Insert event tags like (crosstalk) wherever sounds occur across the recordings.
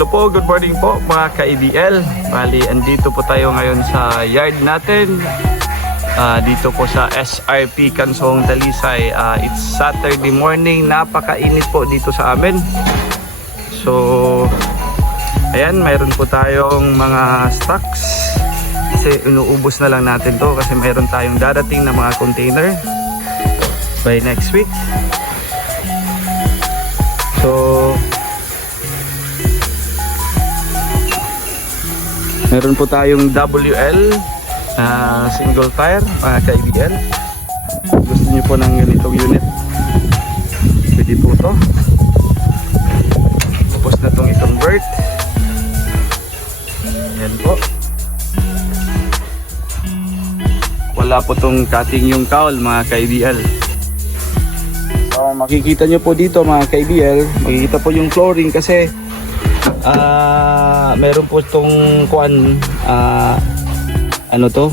Hello po, good morning po mga ka-ABL. Bali, andito po tayo ngayon sa yard natin. Ah, dito po sa SRP Kansong Talisay. Ah, it's Saturday morning. Napakainit po dito sa amin. So, ayan, mayroon po tayong mga stocks. Kasi inuubos na lang natin to kasi mayroon tayong darating na mga container by next week. So, Meron po tayong WL na single tire mga ka-IBL. Gusto niyo po ng ganitong unit? Pwede po to. Tapos na itong i-convert. Yan po. Wala po tong cutting yung cowl mga ka-IBL. So makikita niyo po dito mga ka-IBL, makikita po yung flooring kasi Ah, meron po itong kuan ah, ano to?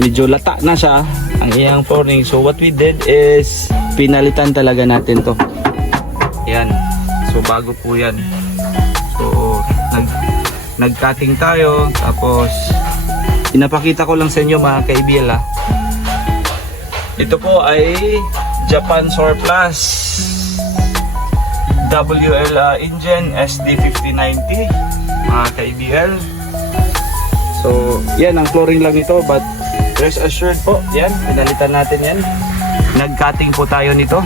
Medyo lata na siya ang iyang flooring. So what we did is pinalitan talaga natin to. Yan. So bago po 'yan. So nag nag-cutting tayo tapos pinapakita ko lang sa inyo mga kaibigan ah. Ito po ay Japan Surplus WL uh, engine SD5090 mga ka-ABL so yan ang flooring lang ito but rest assured po yan pinalitan natin yan. Nag cutting po tayo nito.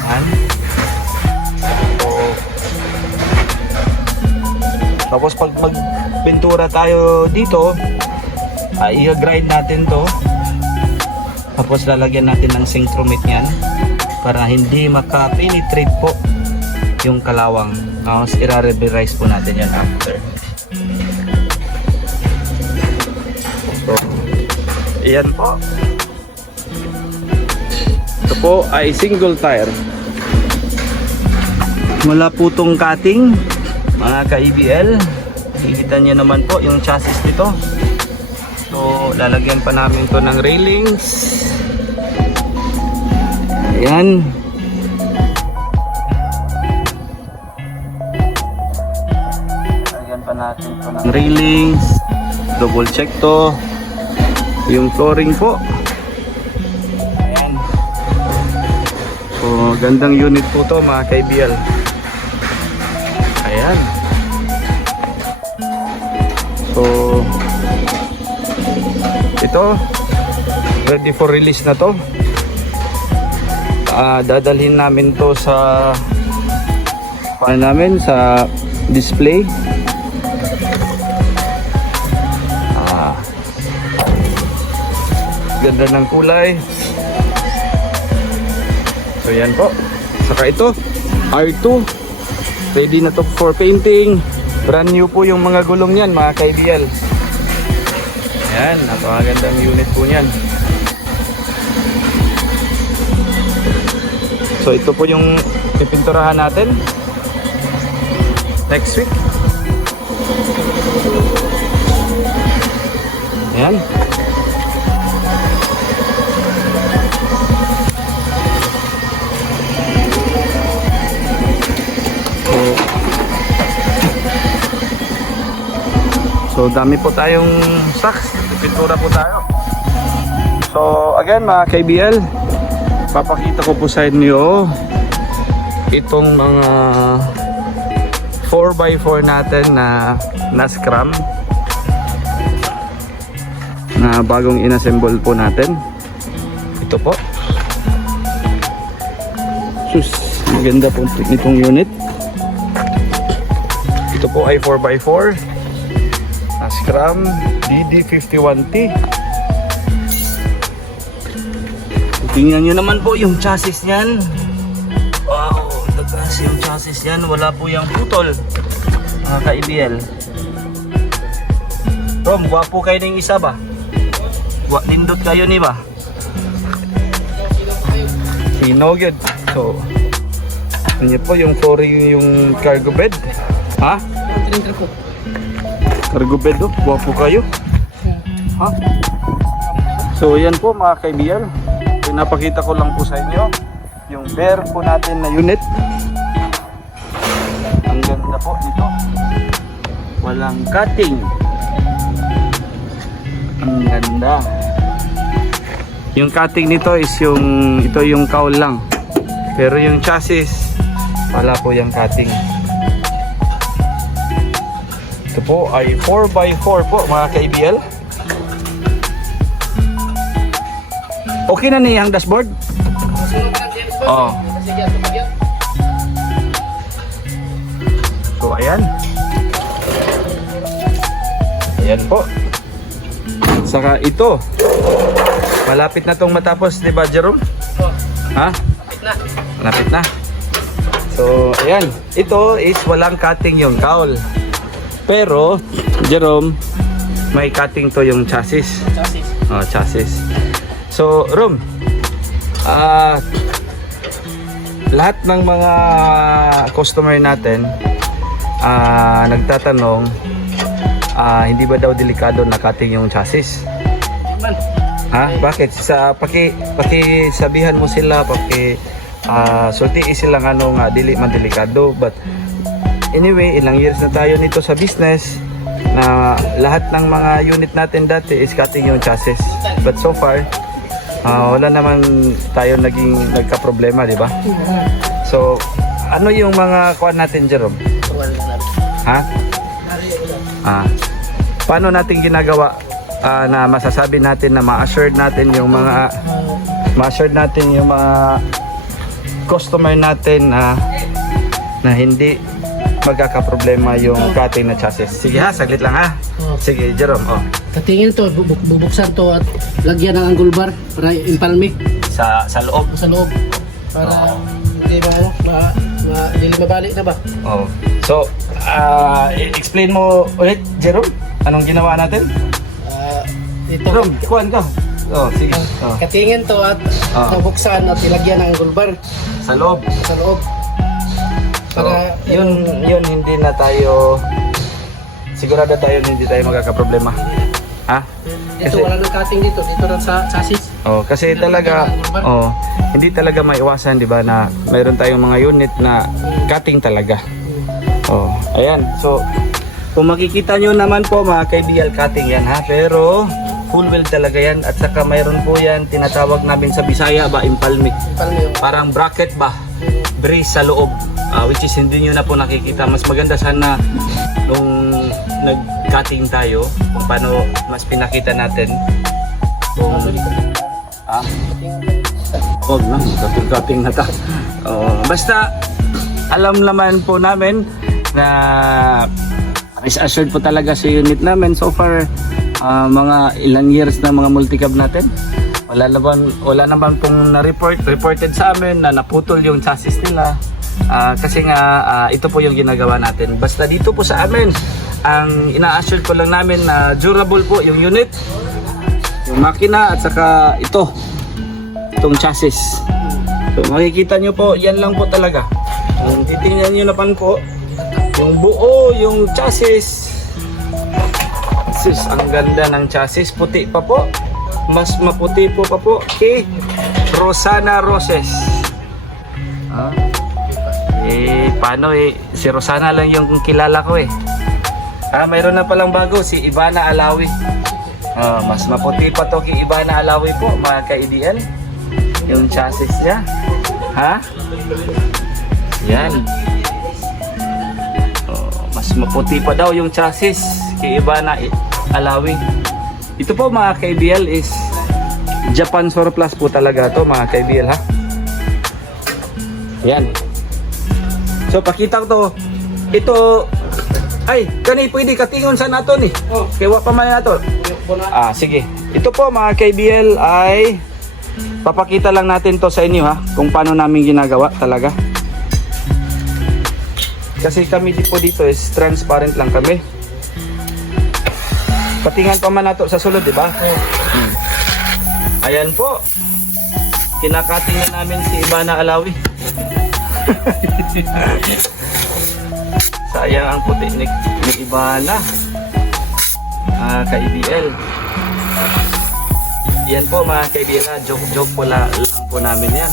Yan. So, tapos pag magpintura tayo dito uh, i-grind natin to. Tapos lalagyan natin ng synchromate yan para hindi maka-penetrate po yung kalawang. Tapos i-ruberize po natin yan after. So, iyan po. Ito po ay single tire. Wala po tong cutting, mga ka-EBL. Nakikita niyo naman po yung chassis nito. So, lalagyan pa namin to ng railings. Ayan. Lagyan pa natin ito ng railings. Double check to. Yung flooring po. So, gandang unit po to mga kaibial. Ayan. So, ito, ready for release na to ah, dadalhin namin to sa paano namin sa display ganda ng kulay. So yan po. Saka ito R2 ready na to for painting. Brand new po yung mga gulong yan mga kaibiyal yan napakagandang unit po yan So ito po yung pipinturahan natin. Next week. Ayan. So dami po tayong stocks. Pintura po tayo. So again mga KBL, papakita ko po sa inyo itong mga 4x4 natin na na scrum. Na bagong inassemble po natin. Ito po. Sus maganda po itong unit. Ito po ay 4x4 scrum DD51T Tingnan nyo naman po yung chassis niyan. Wow, lagas yung chassis niyan. Wala po yung putol. Mga ka-IBL. Rom, gwapo kayo ng isa ba? Gwa, nindot kayo ni ba? Sino yun? So, ano po yung flooring yung cargo bed? Ha? Cargo bed oh, gwapo kayo. Ha? So, yan po mga kaibigan pinapakita ko lang po sa inyo yung bear po natin na unit ang ganda po nito. Walang cutting. Ang ganda. Yung cutting nito is yung ito yung cowl lang. Pero yung chassis wala po yung cutting. Ito po ay 4x4 po mga ka-ABL. Okay na niya ang dashboard? Oo. So ayan. Ayan po. Saka ito. Malapit na tong matapos, di ba Jerome? Ha? Malapit na. So, ayan. Ito is walang cutting yung cowl. Pero, Jerome, may cutting to yung chassis. Oh, chassis. So, Rom, ah, lahat ng mga customer natin ah, nagtatanong ah, hindi ba daw delikado na cutting yung chassis? Ha? Bakit? Sa paki paki sabihan mo sila paki ah sulti silang ano nga dili man delikado but anyway ilang years na tayo nito sa business na lahat ng mga unit natin dati is cutting yung chassis. But so far ah, wala naman tayo naging nagka-problema di ba? So ano yung mga kuan natin Jerome? Ha? Ah paano natin ginagawa ah, na masasabi natin na ma-assured natin yung mga ma-assured natin yung mga customer natin na na hindi magkakaproblema yung cutting na chassis. Sige ha, saglit lang ha. Oh. Sige, Jerome. Oh. Katingin to, bubuk bubuksan to at lagyan ng angle bar para impalmik Sa sa loob. sa loob. Para hindi ba ano, ma, ma, hindi mabalik na ba? Oh. So, ah, explain mo ulit, Jerome. Anong ginawa natin? Ah, ito, Jerome, kuhan ka. Oh, sige. Oh. katingin to at Ah. bubuksan at ilagyan ng angle bar Sa loob. sa loob. So, Para yun, yun hindi na tayo sigurado tayo hindi tayo magkakaproblema. Ha? Ito Kasi- wala nang cutting dito, dito lang sa chassis. Oh, kasi talaga oh, hindi talaga maiwasan 'di ba na mayroon tayong mga unit na cutting talaga. Oh, ayan. So kung makikita nyo naman po mga kaibigan cutting yan ha, pero full wheel talaga yan at saka mayroon po yan tinatawag namin sa Bisaya ba impalmic. Impalmik. Parang bracket ba? Brace sa loob. Ah, which is hindi nyo na po nakikita. Mas maganda sana nung nag-cutting tayo kung paano mas pinakita natin kung Ah, Huwag na, cutting na ta. Oo, basta alam naman po namin na is assured po talaga sa unit namin so far ah, mga ilang years na mga multicab natin. Wala naman wala naman pong na-report reported sa amin na naputol yung chassis nila. Ah, kasi nga ah, ito po yung ginagawa natin. Basta dito po sa amin ang ina-assure ko lang namin na durable po yung unit, yung makina at saka ito itong chassis. So makikita nyo po, yan lang po talaga. Kung titingnan nyo naman po, yung buo, yung chassis. Sis, ang ganda ng chassis. Puti pa po. Mas maputi po pa po kay Rosana Roses. Ah. Eh, paano eh, si Rosana lang yung kilala ko eh. Ah, mayroon na palang bago, si Ivana Alawi. Ah, mas maputi pa to kay Ivana Alawi po, mga ka-IDL. Yung chassis niya. Ha? Yan. Oh, mas maputi pa daw yung chassis kay Ivana Alawi. Ito po mga ka-IDL is Japan surplus po talaga to mga ka-IDL ha. Yan. So pakita ko to. Ito ay, kani pwede katingon sa nato ni. Oh. Kaya wa pa man nato. Ah, sige. Ito po mga KBL ay papakita lang natin to sa inyo ha kung paano namin ginagawa talaga. Kasi kami di po dito is transparent lang kami. Patingan pa man nato sa sulod, di ba? Hmm. Ayan po. Kinakating na namin si Ibana Alawi. (laughs) Sayang ang puti ni, ni Ibana. Ah, ka-IBL. Yan po mga kaibigan, joke-joke po la- lang po namin yan.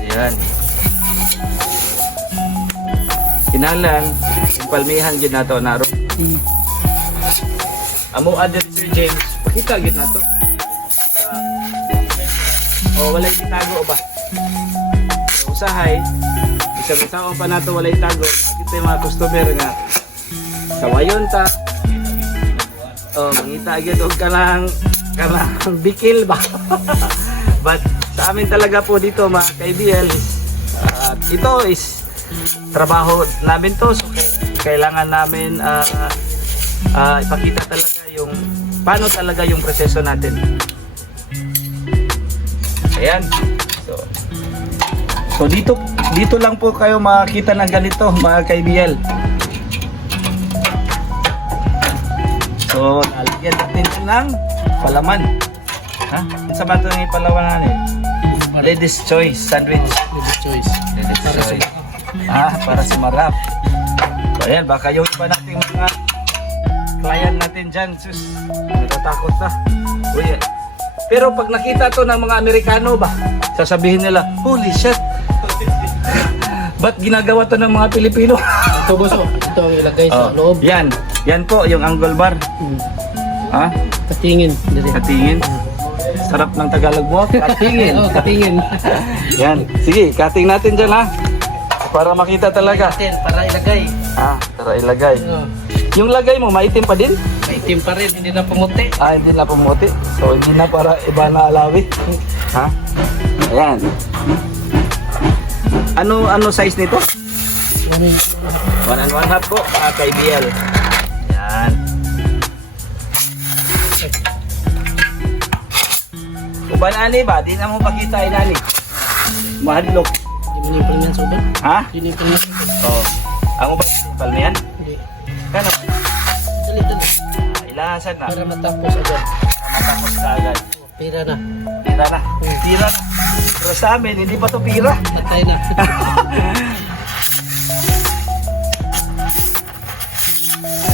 Ayan. Yan. Kinalan, palmihan gid nato naro. Hmm. Amo adder Sir James, pakita gid nato. Sa O walay gitago ba? Pero usahay, isang tao pa nato walay tago. Kita yung mga customer nga kawayon ta. O mangita gid og kanang kanang (laughs) bikil ba. (laughs) But sa amin talaga po dito mga ka-IBL, at ito is trabaho namin to. So, kailangan namin ah, ah, ipakita talaga yung paano talaga yung proseso natin. Ayan. So, so dito dito lang po kayo makakita ng ganito mga ka-IBL. So, lalagyan natin ito ng palaman. Ha? Sa ba ito yung palaman eh? Ladies choice sandwich. Choice. Ladies Para sa choice. Ah, para si Marap. So, ayan, baka yung iba nating mga client natin dyan, sus, natatakot na. Uy, eh. Pero pag nakita to ng mga Amerikano ba, sasabihin nila, holy shit, ba't ginagawa to ng mga Pilipino? Ito boso, ito ang ilagay sa Oh, loob. yan, yan po, yung angle bar. Hmm. Ha? Katingin. Dili. Katingin. Sarap ng Tagalog mo, katingin. (laughs) Oo, katingin. (laughs) yan, sige, kating natin dyan ha. Para makita talaga. Natin, para ilagay. Ah, tara ilagay. Oh, Yung lagay mo, maitim pa din? Maitim pa rin, hindi na pumuti. Ah, hindi na pumuti. So, hindi na para iba na alawi. Ha? Ayan. Ano ano size nito? Ano yun? One and one half po, mga ka-IBL. Ayan. Uban ani ba? Di na mo pakita inani. Mahadlok. Hindi mo yung palmiyan sa uban? Ha? Hindi yung palmiyan sa uban? Oo. Ang uban, palmiyan? Hindi. Kano? Dali, dali. Ilahasan na. Para matapos agad. Matapos ka agad. Pira na. Pira na. Pira na. Pero sa amin, hindi pa to pira. Patay na. (laughs)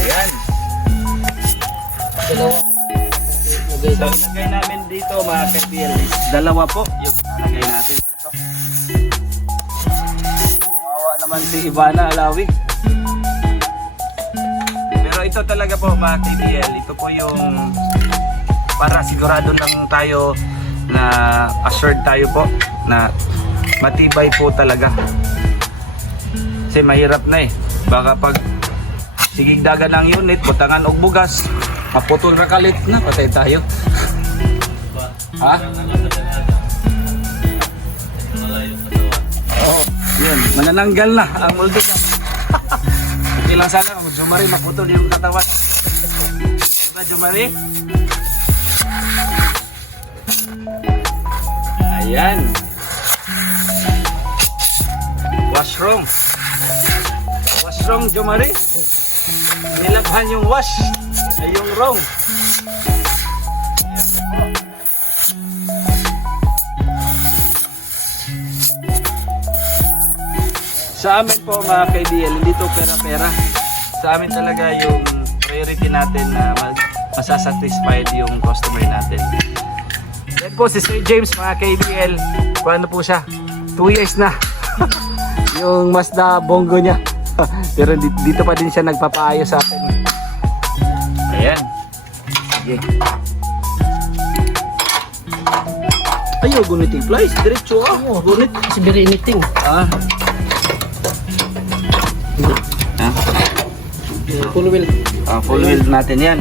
Ayan. Dalawa. So, ilagay namin dito mga is dalawa po yung ilagay natin dito. Kawawa naman si Ivana Alawi. Ito talaga po mga ka-BL, ito po yung para sigurado lang tayo na assured tayo po na matibay po talaga. Kasi mahirap na eh. Baka pag sigigdagan ng unit, butangan og bugas, maputol ra kalit na, patay tayo. (laughs) ha? Oo, yun, manananggal na ang multi Lang sana kung Jumari maputol yung katawan. Diba Jumari? Ayan. Washroom. Washroom, Jumari. Nilabhan yung wash. Ay yung wrong. Sa amin po mga kaibigan, hindi to pera-pera. Sa amin talaga yung priority natin na mag masasatisfied yung customer natin. Yan po si Sir James mga KBL. Kung ano po siya, 2 years na. (laughs) yung Mazda Bongo niya. (laughs) Pero di- dito pa din siya nagpapaayos sa atin. Ayan. Sige. Ayaw, guniting flies. Diretso ah. Gunit. Kasi very anything. Ah. Ah, full wheel. ah, full wheel natin yan.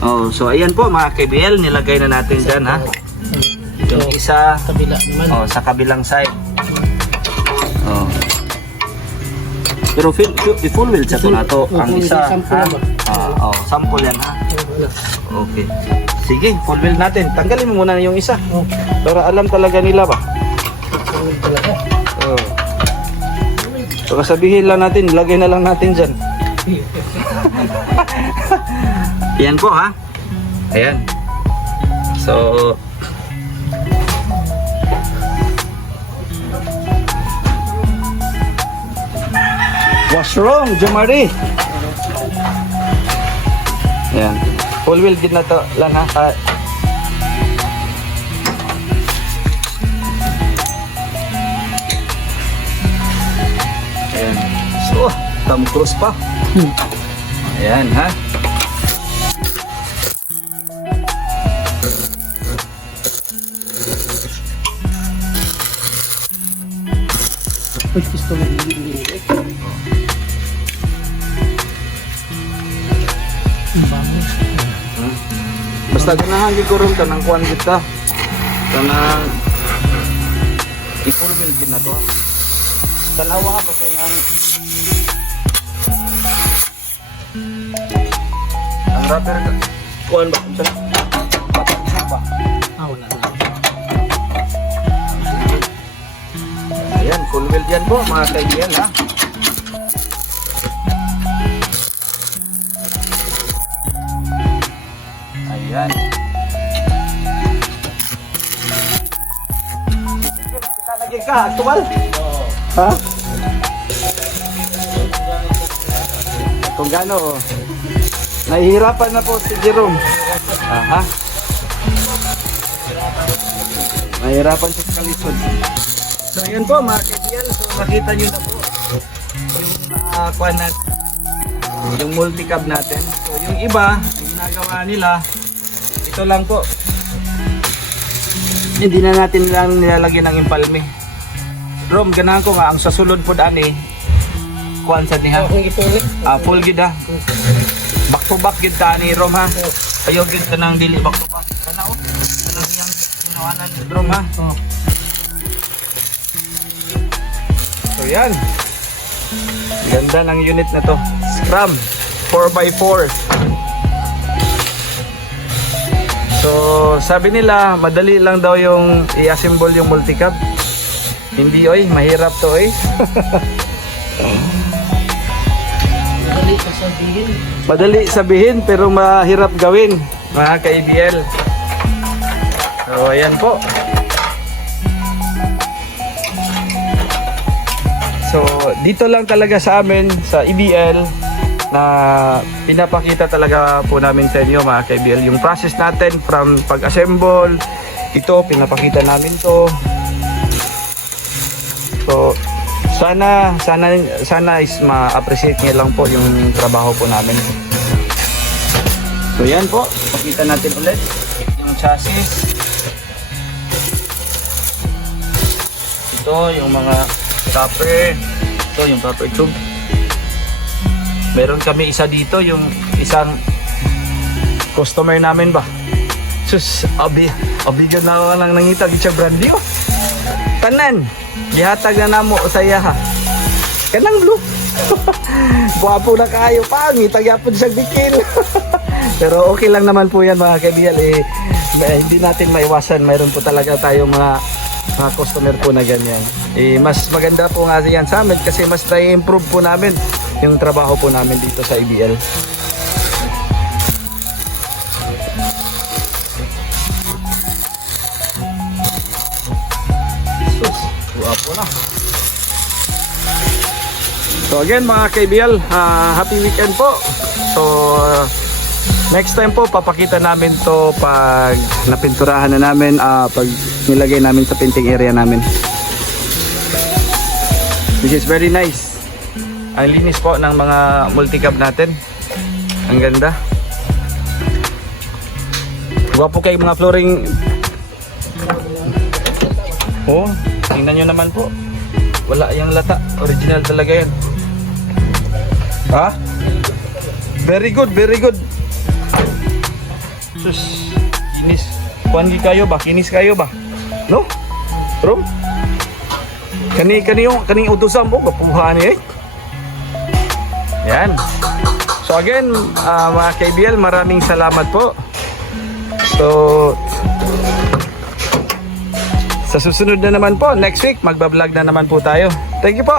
Oh, so ayan po mga KBL, nilagay na natin dyan ha. Yung isa kabila naman. oh, sa kabilang side. Oh. Pero full, full, wheel sa to na to. Ang isa, ha? Ah, oh, sample yan ha. Okay. Sige, full wheel natin. Tanggalin mo muna yung isa. Para alam talaga nila ba. Oh. So sabihin lang natin, lagay na lang natin dyan. (laughs) (laughs) Yan po ha. Ayan. So, What's wrong, Jamari? Ayan. Full wheel gid na to lang ha. Uh, Ayan. So, Tom Cruise pa. Hmm. Ayan ha. Uy, gusto mo hindi hindi. Basta ganahan gyud ko ron kanang kuan kita. Kanang i-full din na to. Tanawa nga kasi ang ang rubber ka- kuan ba? Unsa na? Patag ba? Ah, wala na. Ayan, full wheel yan po mga kaibigan ha. Ayan. Kita lagi ka, aktual? Ha? Kung gaano, nahihirapan na po si Jerome. Aha. Nahihirapan siya sa kalisod. So yun po mga kaibigan, so makita nyo na po yung uh, kuha natin, yung multi-cab natin. So yung iba, ginagawa nila, ito lang po. Hindi na natin lang nilalagyan ng impalme. Rom, ganahan ko nga, ang sa sulod po daan eh, kuhan sa niha. Ako yung ipulit. Ah, full gid ha. Back to back gid ta ni Rom ha. Ayaw gid ka nang dili back to back. Kana o. Kanang iyang ginawanan ni Rom ha. Oh. So yan. Ganda ng unit na to. Scrum 4x4. So sabi nila madali lang daw yung i-assemble yung multicab. Hindi oy, mahirap to oy. (laughs) sabihin. Madali sabihin pero mahirap gawin mga ka-ABL. So ayan po. So dito lang talaga sa amin sa EBL na pinapakita talaga po namin sa inyo mga ka-ABL yung process natin from pag-assemble ito pinapakita namin to so sana sana sana is ma-appreciate niyo lang po yung trabaho po namin So yan po, pakita natin ulit yung chassis. Ito yung mga topper. Ito yung topper tube. Meron kami isa dito, yung isang customer namin ba. Sus, abi, abigyan na lang nangita di siya brand new. Tanan, gihatag na namo sa iya. Kanang blue. (laughs) Buwapo na kayo pa, ngitag-yapon siya bikil. (laughs) Pero okay lang naman po yan mga kaibigan. Eh, hindi natin maiwasan. Mayroon po talaga tayo mga mga customer po na ganyan. Eh, mas maganda po nga yan sa amin kasi mas na-improve po namin yung trabaho po namin dito sa IBL. Guwapo na. So again mga kaibigan, ah, happy weekend po. So next time po papakita namin to pag napinturahan na namin, ah, pag nilagay namin sa painting area namin. This is very nice. Ang linis po ng mga multicab natin. Ang ganda. Gwapo kay mga flooring. Oh, tingnan nyo naman po. Wala yung lata. Original talaga yan. Ha? Very good, very good. Sus, kinis. Kuhan kayo ba? Kinis kayo ba? No? Rom? Kani kani yung kani utusan mo gapuhan eh. Yan. So again, ah, mga KBL, maraming salamat po. So sa susunod na naman po, next week magbablog na naman po tayo. Thank you po.